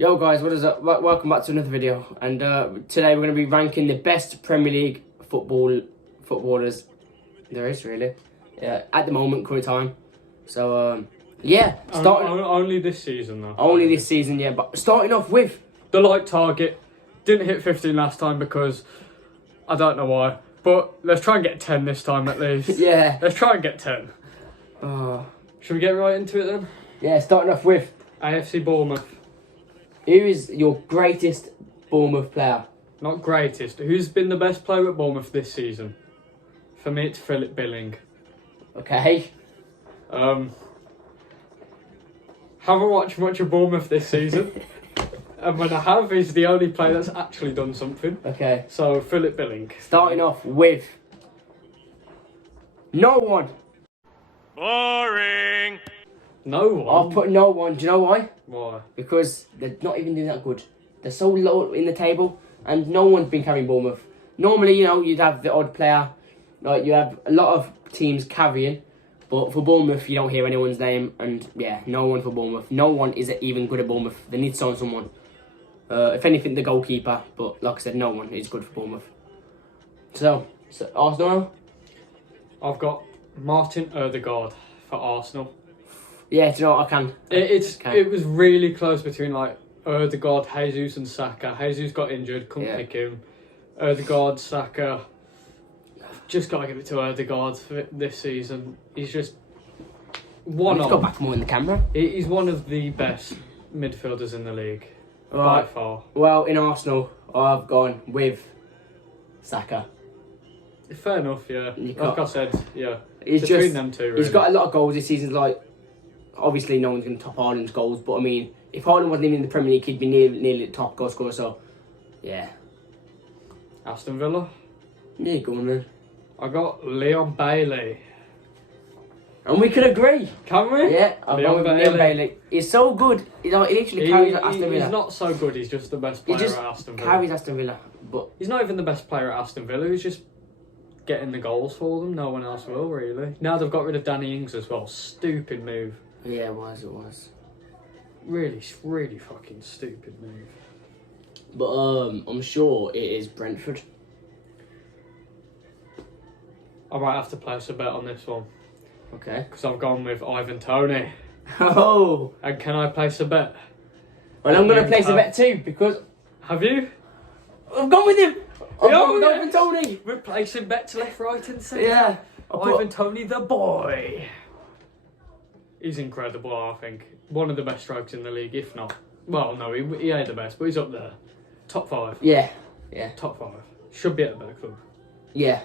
Yo guys, what is up? Welcome back to another video, and today we're going to be ranking the best Premier League footballers there is, really, at the moment, current time. So yeah, only this season though. Only this season, yeah. But starting off with the light target, didn't hit 15 last time because I don't know why, but let's try and get 10 this time at least. Yeah, let's try and get 10. Should we get right into it then? Yeah, starting off with AFC Bournemouth. Who is your greatest Bournemouth player? Not greatest. Who's been the best player at Bournemouth this season? For me, it's Philip Billing. Okay. Haven't watched much of Bournemouth this season. And when I have, he's the only player that's actually done something. Okay. So, Philip Billing. Starting off with no one. Boring. No one? I've put no one. Do you know why? Why? Because they're not even doing that good. They're so low in the table, and no one's been carrying Bournemouth. Normally, you know, you'd have the odd player. Like, you have a lot of teams carrying, but for Bournemouth, you don't hear anyone's name, and yeah, no one for Bournemouth. No one is even good at Bournemouth. They need to sign someone. If anything, the goalkeeper, but like I said, no one is good for Bournemouth. So Arsenal? I've got Martin Ødegaard for Arsenal. Yeah, do you know what, I can. It was really close between like Ødegaard, Jesus and Saka. Jesus got injured, couldn't pick him. Ødegaard, Saka. Just got to give it to Ødegaard for this season. He's just Let's go back more in the camera. He's one of the best midfielders in the league, by far. Well, in Arsenal, I've gone with Saka. Fair enough, yeah. Like I said, yeah. He's between them two, really. He's got a lot of goals this season. Like, obviously, no one's going to top Haaland's goals, but I mean, if Haaland wasn't even in the Premier League, he'd be nearly the top goal scorer. So, yeah. Aston Villa. Yeah, go on then. I got Leon Bailey. And we can agree. Can we? Yeah, Leon Bailey. He's so good. He literally carries Aston Villa. He's not so good. He's just the best player at Aston Villa. Carries Aston Villa, but he's not even the best player at Aston Villa. He's just getting the goals for them. No one else will, really. Now they've got rid of Danny Ings as well. Stupid move. Yeah, it was. Really fucking stupid move. But I'm sure it is Brentford. I might have to place a bet on this one. Okay. Because I've gone with Ivan Toney. Oh. And can I place a bet? Well, I'm going to place a bet too, because... Have you? I've gone with him. I've gone with Ivan Toney. We're placing bets left, right and centre. Yeah. Ivan Toney, the boy. He's incredible, I think. One of the best strikers in the league, if not... Well, no, he ain't the best, but he's up there. Top 5. Yeah. Top 5. Should be at a better club. Yeah.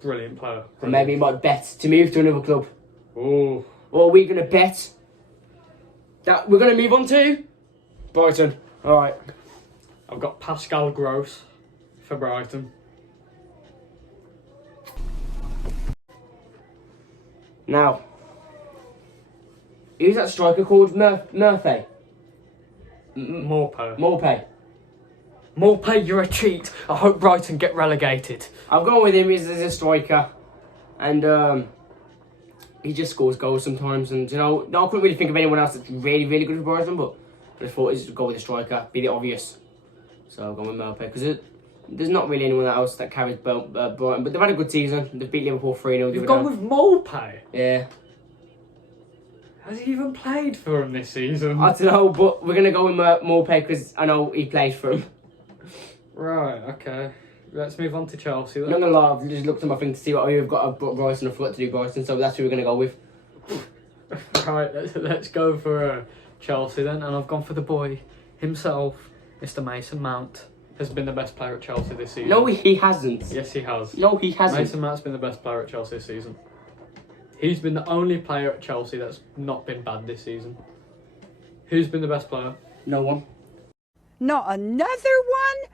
Brilliant player. Brilliant. And maybe he might bet to move to another club. Oh. Or are we going to bet that we're going to move on to Brighton? Alright. I've got Pascal Gross for Brighton. Now, who's that striker called? Murphy? Maupay, you're a cheat. I hope Brighton get relegated. I've gone with him as a striker, and he just scores goals sometimes. And you know, I couldn't really think of anyone else that's really good for Brighton, but I just thought just go with a striker, be the obvious. So I've gone with Maupay because there's not really anyone else that carries Brighton, but they've had a good season. They've beat Liverpool 3-0. You've gone with Maupay? Yeah. Has he even played for him this season? I don't know, but we're gonna go with Maupay because I know he plays for him. Right, okay. Let's move on to Chelsea then. I'm not gonna lie, I've just looked at my thing to see what we've got at Brighton. I forgot to do Brighton, so that's who we're gonna go with. Right, let's go for Chelsea then, and I've gone for the boy himself, Mr. Mason Mount. Has been the best player at Chelsea this season. No, he hasn't. Yes, he has. No, he hasn't. Mason Mount's been the best player at Chelsea this season. He's been the only player at Chelsea that's not been bad this season. Who's been the best player? No one. Not another one?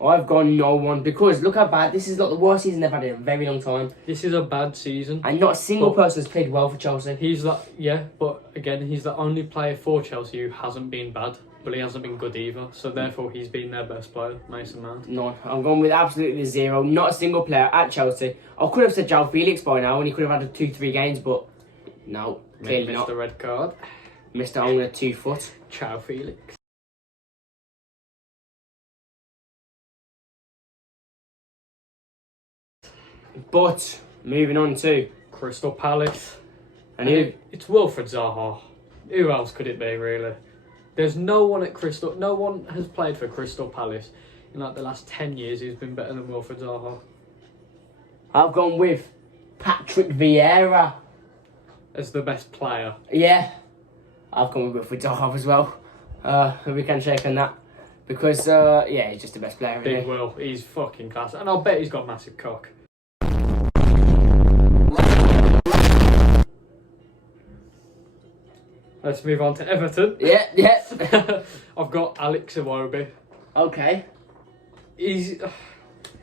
I've gone no one because look how bad this is. Not the worst season they've had in a very long time. This is a bad season. And not a single person has played well for Chelsea. He's but again, he's the only player for Chelsea who hasn't been bad. But he hasn't been good either, so therefore he's been their best player, Mason Mount. No, I'm going with absolutely zero. Not a single player at Chelsea. I could have said João Felix by now, and he could have had 2-3 games, but no, clearly Missed not. the red card. Mr. Only 2 foot. Ciao Felix. But moving on to Crystal Palace. and who? It's Wilfred Zaha. Who else could it be, really? There's no one at Crystal. No one has played for Crystal Palace in like the last 10 years who's been better than Wilfred Zaha. I've gone with Patrick Vieira. As the best player. Yeah, I've gone with Zaha as well. We can shake on that because yeah, he's just the best player. Big Really. Will. He's fucking class. And I'll bet he's got massive cock. Let's move on to Everton. Yeah. I've got Alex Iwobi. Okay. He's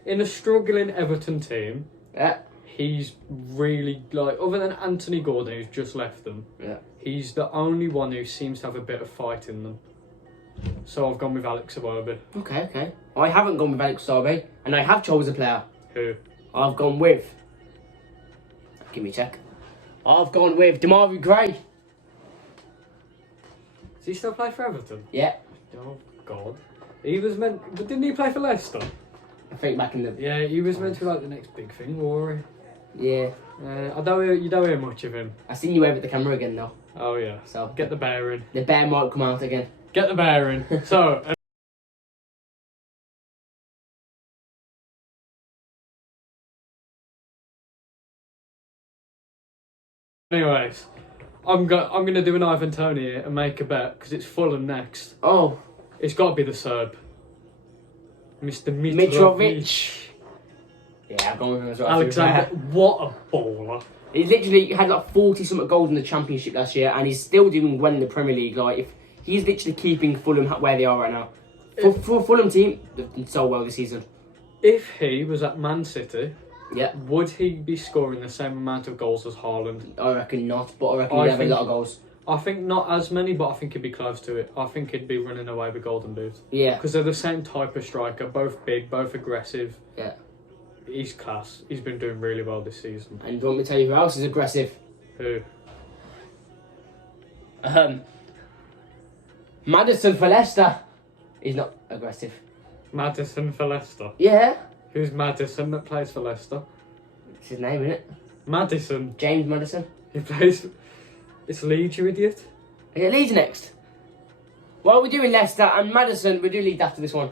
in a struggling Everton team. Yeah. He's really, like, other than Anthony Gordon, who's just left them, Yeah. he's the only one who seems to have a bit of fight in them. So I've gone with Alex Iwobi. Okay. I haven't gone with Alex Sarbi, and I have chosen a player. Who? I've gone with. Give me a check. I've gone with Demarai Gray. Does he still play for Everton? Yeah. Oh, God. He was meant... But didn't he play for Leicester? I think back in the. Yeah, he was meant to be like the next big thing, Rory. Yeah. You don't hear much of him. I seen you wave at the camera again though. Oh, yeah. So Get the bearing. the bear might come out again. Get the bearing. So... Anyways, I'm gonna do an Ivan Toney here and make a bet because it's Fulham next. Oh, It's got to be the Serb, Mr. Mitrovic. Yeah, I've gone with him as well. Alexander, what a baller! He literally had like 40-something goals in the Championship last year, and he's still doing well in the Premier League. Like, if he's literally keeping Fulham where they are right now. For Fulham team, they've done so well this season. If he was at Man City, Yeah, would he be scoring the same amount of goals as Haaland? I reckon not, but I reckon I he'd have a think- lot of goals. I think not as many, but I think he'd be close to it. I think he'd be running away with Golden Boot. Yeah, Because they're the same type of striker, both big, both aggressive. yeah. He's class. He's been doing really well this season. And do you want me to tell you who else is aggressive? Who? Maddison for Leicester. He's not aggressive. Maddison for Leicester. Yeah, Who's Maddison that plays for Leicester? it's his name, isn't it? Maddison. James Maddison. He plays... It's Leeds, you idiot. Yeah, Leeds next. Well, we're doing Leicester and Maddison. We do Leeds after this one.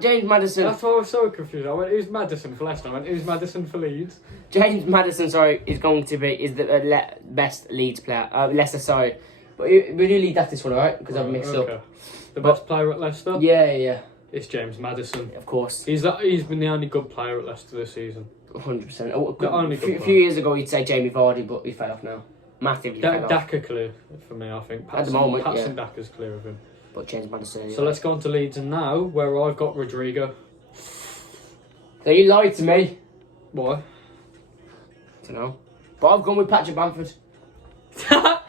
James Maddison. That's why I was so confused. I went, who's Maddison for Leicester? I went, who's Maddison for Leeds? James Maddison, sorry, is the best Leeds player. Leicester, sorry. But we do Leeds after this one, alright? Because I've mixed up. The best player at Leicester? Yeah. It's James Maddison. Of course. He's been the only good player at Leicester this season. 100%. The only A good few years ago, you'd say Jamie Vardy, but he fell off now. Massively fell off. Daka clear for me, I think. At the moment, Patson Daka's clear of him. But James Maddison. So let's go on to Leeds and now, where I've got Rodrigo. So you lied to me. Why? I don't know. But I've gone with Patrick Bamford.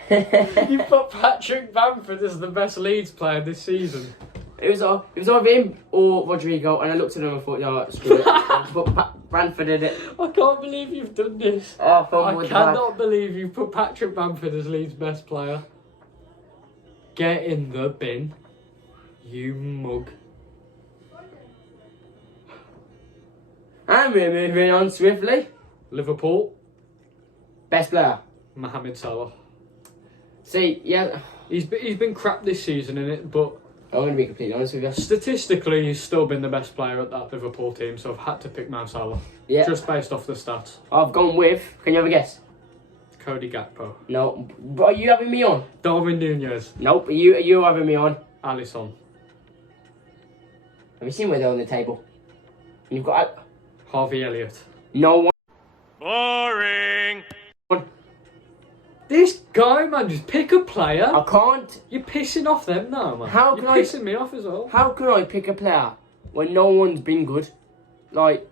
You put Patrick Bamford as the best Leeds player this season. It was either him or Rodrigo, and I looked at him and thought, no, screw it. But Bamford did it. I can't believe you've done this. Oh, I cannot believe you put Patrick Bamford as Leeds' best player. Get in the bin, you mug. And we're moving on swiftly. Liverpool, Best player. Mohamed Salah. See, yeah, He's been crap this season, innit? But I'm going to be completely honest with you. statistically, he's still been the best player at that Liverpool team, so I've had to pick Mo Salah. Yeah. Just based off the stats. I've gone with, can you have a guess? Cody Gakpo. No. But are you having me on? Darwin Nunez. Nope. Are you having me on? Alisson. Have you seen where they're on the table? And you've got Harvey Elliott. no one. Boring. This guy, man, just pick a player. I can't. You're pissing off them now, man. How You're can I- pissing me off as well. How can I pick a player when no one's been good? Like,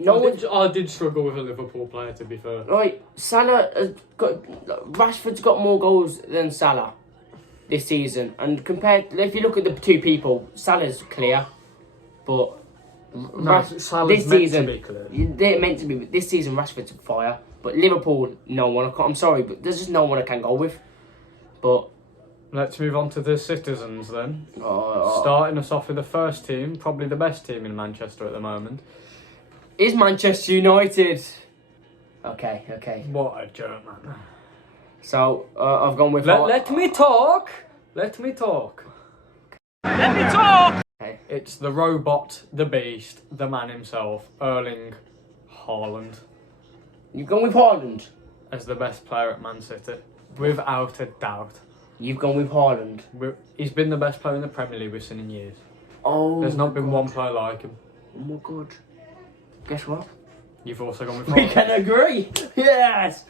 no one. I did struggle with a Liverpool player, to be fair. Like, Salah has got. Rashford's got more goals than Salah this season. And if you look at the two people, Salah's clear. But. Salah's this meant season, to be clear. they're meant to be. But this season, Rashford's on fire. But Liverpool, no one. I'm sorry, but there's just no one I can go with. But Let's move on to the citizens then. Oh. Starting us off with the first team, probably the best team in Manchester at the moment. Is Manchester United? Okay. What a joke, man. So I've gone with. Let me talk. Let me talk. Let me talk! Okay. It's the robot, the beast, the man himself, Erling Haaland, You've gone with Haaland. as the best player at Man City, without a doubt. You've gone with Haaland. He's been the best player in the Premier League we've seen in years. Oh. There's not been God. one player like him. Oh my god. Guess what? You've also gone with We Haaland. can agree. Yes.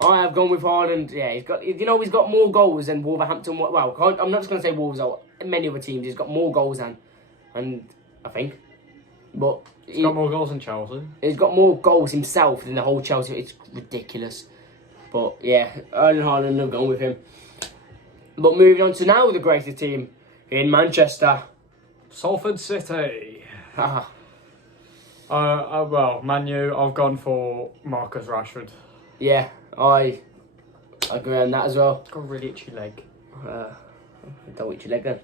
I have gone with Haaland. Yeah, he's got. You know, he's got more goals than Wolverhampton. Well, I'm not just going to say Wolves. Or many other teams. He's got more goals than, and I think, but He's got more goals than Chelsea. he's got more goals himself than the whole Chelsea. It's ridiculous. But yeah, Erling Haaland. I've gone with him. But moving on to now the greatest team in Manchester. Salford City. Haha. Well, Man U, I've gone for Marcus Rashford. Yeah, I agree on that as well. Got a really itchy leg. Don't eat your leg then.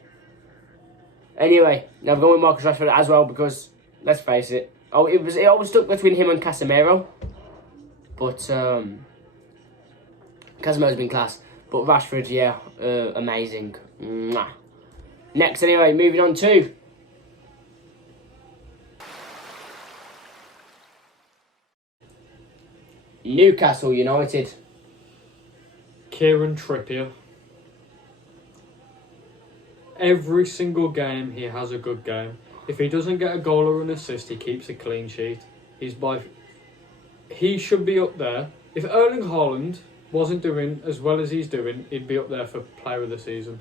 Anyway, now I'm going with Marcus Rashford as well because let's face it. It always stuck between him and Casemiro, but Casemiro's been class. But Rashford, yeah, amazing. Mwah. Next, anyway, moving on to Newcastle United. Kieran Trippier. Every single game he has a good game. If he doesn't get a goal or an assist, he keeps a clean sheet. He should be up there. If Erling Haaland wasn't doing as well as he's doing, he'd be up there for player of the season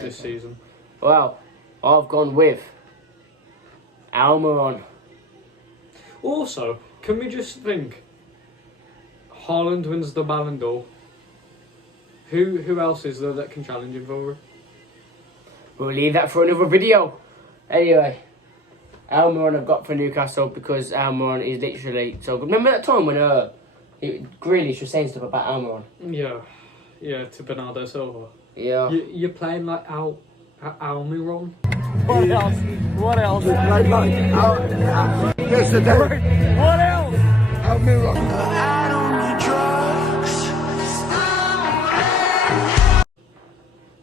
this season. Well, I've gone with Almiron. Also, can we just think? Haaland wins the Ballon d'Or. Who else is there that can challenge him for it? We'll leave that for another video. Anyway, Almiron I've got for Newcastle because Almiron is literally so good. Remember that time when Grealish was saying stuff about Almiron? Yeah, to Bernardo Silva. Yeah. You're playing like Almiron. What else? What else? Yesterday, What else?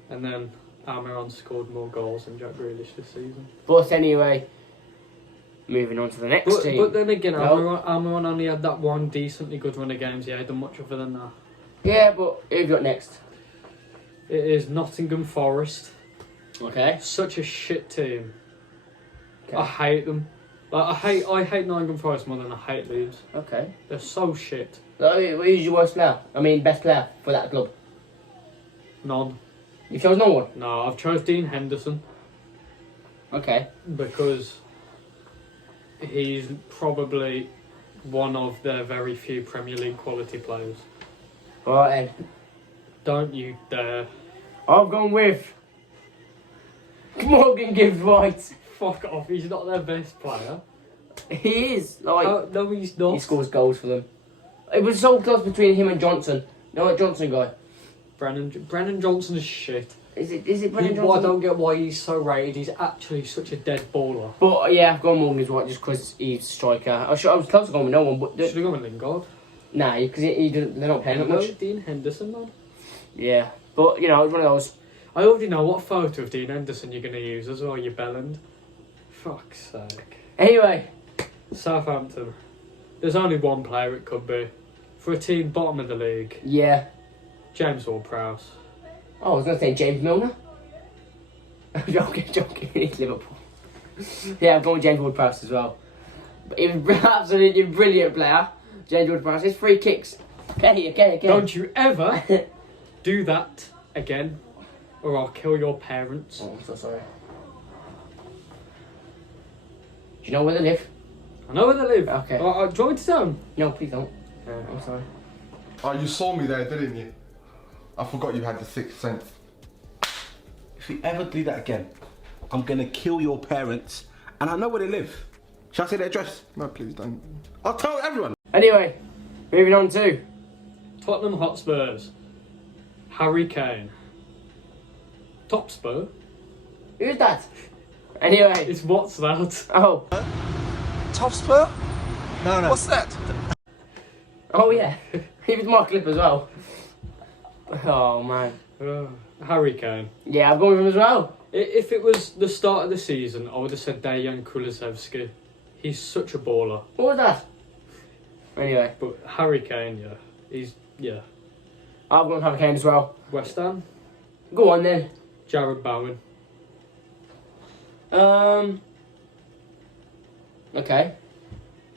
And then Almiron scored more goals than Jack Grealish this season. But anyway, moving on to the next team. But then again, No. Almiron only had that one decently good run of games. He hadn't done much other than that. Yeah, but who have you got next? It is Nottingham Forest. Okay. Such a shit team. Okay. I hate them. Like I hate Nottingham Forest more than I hate Leeds. Okay. They're so shit. Who's your worst player? I mean, best player for that club? None. You chose no one? No, I've chose Dean Henderson Okay. because he's probably one of their very few Premier League quality players. Alright then. Don't you dare. I've gone with Morgan Gibbs White. Fuck off, he's not their best player. He is. Like, No, he's not. he scores goals for them. It was so close between him and Johnson. You know that Johnson guy? Brennan Johnson's shit. Is it Brennan Johnson? I don't get why he's so rated. He's actually such a dead baller. But yeah, I've gone Morgan Gibbs White just because he's striker. I was close to going with no one, but Should have gone with Lingard. nah, because they're not playing that No, much. Dean Henderson, man. Yeah, but you know, it's one of those. I already know what photo of Dean Henderson you're going to use as well, you bellend. Fuck's sake. Anyway, Southampton. There's only one player it could be. For a team bottom of the league, yeah. James Ward-Prowse. Oh, I was gonna say James Milner. joking. It's Liverpool. Yeah, I'm going James Ward-Prowse as well. But he was absolutely brilliant player. James Ward-Prowse. His free kicks. Okay. Don't you ever do that again, or I'll kill your parents. Oh, I'm so sorry. Do you know where they live? I know where they live. Okay. Do you want me to tell them? No, please don't. I'm sorry. Oh, you saw me there, didn't you? I forgot you had the sixth sense. If you ever do that again, I'm gonna kill your parents, and I know where they live. Shall I say their address? No, please don't. I'll tell everyone. Anyway, moving on to Tottenham Hotspurs. Harry Kane. Top Spur. Who's that? Anyway. It's what's that? Oh. Top Spur? No. What's that? Oh yeah. He was my clip as well. Oh man. Harry Kane. Yeah, I'm going with him as well. If it was the start of the season, I would have said Dejan Kulusevski. He's such a baller. What was that? Anyway. But Harry Kane, yeah. I'm going to have a Kane as well. West Ham. Go on then. Jared Bowen. Okay.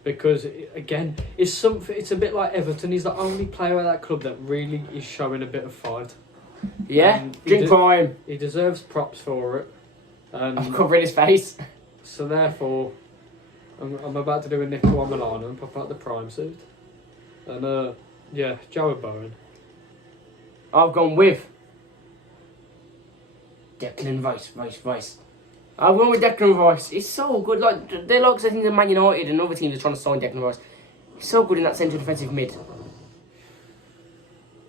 Because again, it's a bit like Everton. He's the only player at that club that really is showing a bit of fight. Yeah. Drink prime. He deserves props for it. I'm covering his face. So therefore, I'm about to do a Nicolo Milano and pop out the prime suit. And Jared Bowen. I've gone with Declan Rice. I've gone with Declan Rice. He's so good. Like they're like saying to Man United and other teams are trying to sign Declan Rice. He's so good in that central defensive mid.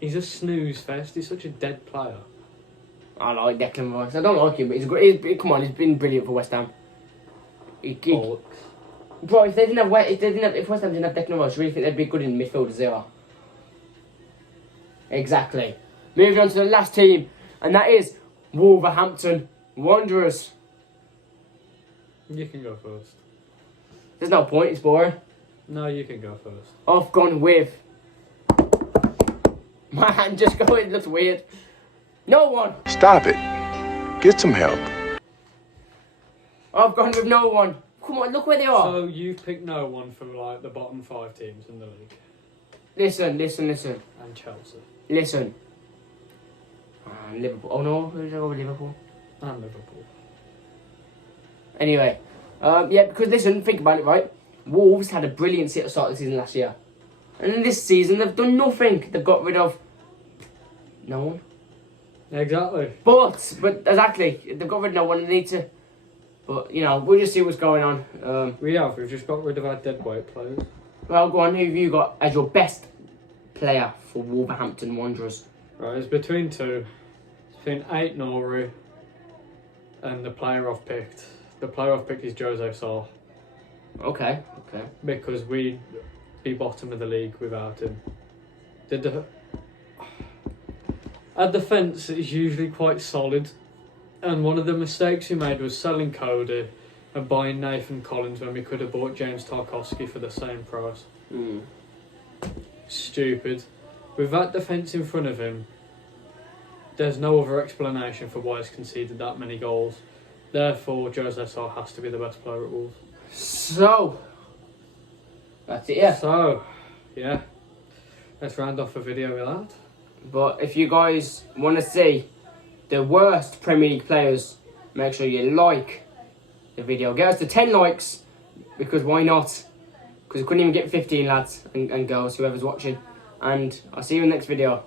He's a snooze fest. He's such a dead player. I like Declan Rice. I don't like him, but he's great. Come on, he's been brilliant for West Ham. Bro, if West Ham didn't have Declan Rice, you really think they'd be good in midfield as they are? Exactly. Moving on to the last team, and that is Wolverhampton Wanderers. You can go first. There's no point, it's boring. No, you can go first. I've gone with... Man, just go, it looks weird. No one. Stop it. Get some help. I've gone with no one. Come on, look where they are. So you picked no one from like the bottom 5 teams in the league. Listen. And Chelsea. Listen. And Liverpool. Oh no, who's over Liverpool? And Liverpool. Anyway, because listen, think about it, right? Wolves had a brilliant start of the season last year. And in this season, they've done nothing. They've got rid of no one. Exactly. But exactly, they've got rid of no one. They need to. But we'll just see what's going on. We've just got rid of our dead weight players. Well, go on. Who have you got as your best player for Wolverhampton Wanderers? Right, it's between two. It's between Ait-Nouri and the player I've picked. The player I've picked is Jose Sá. Okay. Because we'd be bottom of the league without him. Our defence is usually quite solid, and one of the mistakes we made was selling Cody and buying Nathan Collins when we could have bought James Tarkowski for the same price. Stupid. With that defence in front of him, there's no other explanation for why he's conceded that many goals. Therefore, Jose Sá has to be the best player at Wolves. So, that's it, yeah. So, yeah. Let's round off the video with that. But if you guys want to see the worst Premier League players, make sure you like the video. Get us to 10 likes, because why not? Because we couldn't even get 15 lads and girls, whoever's watching. And I'll see you in the next video.